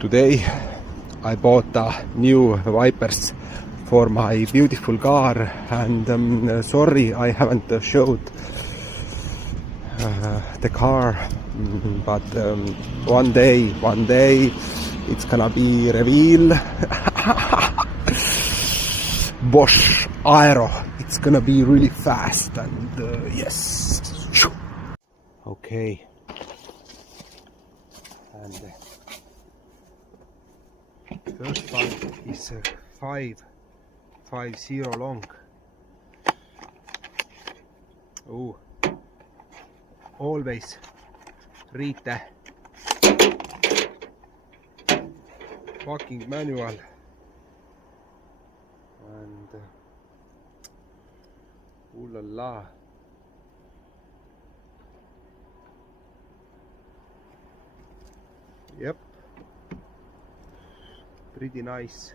Today I bought new wipers for my beautiful car, and sorry I haven't showed the car, but one day it's gonna be reveal. Bosch Aero, it's gonna be really fast, and yes. Okay, and first one is 550 long. Oh, always read the fucking manual, and ooh la la. Yep, pretty nice.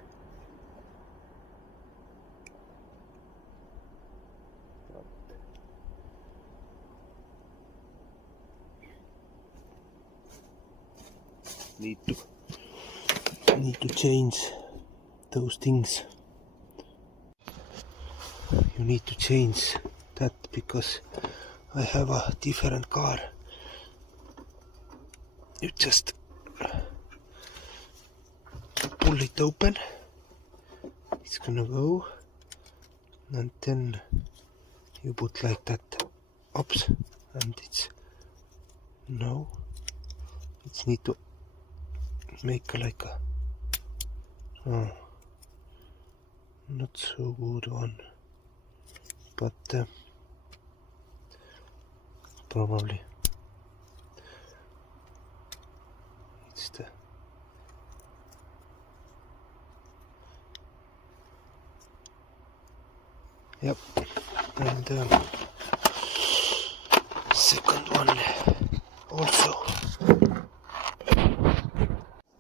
Need to change those things. You need to change that because I have a different car. You just pull it open, it's gonna go, and then you put like that up, and it's need to make like a not so good one, but probably it's the yep, and second one.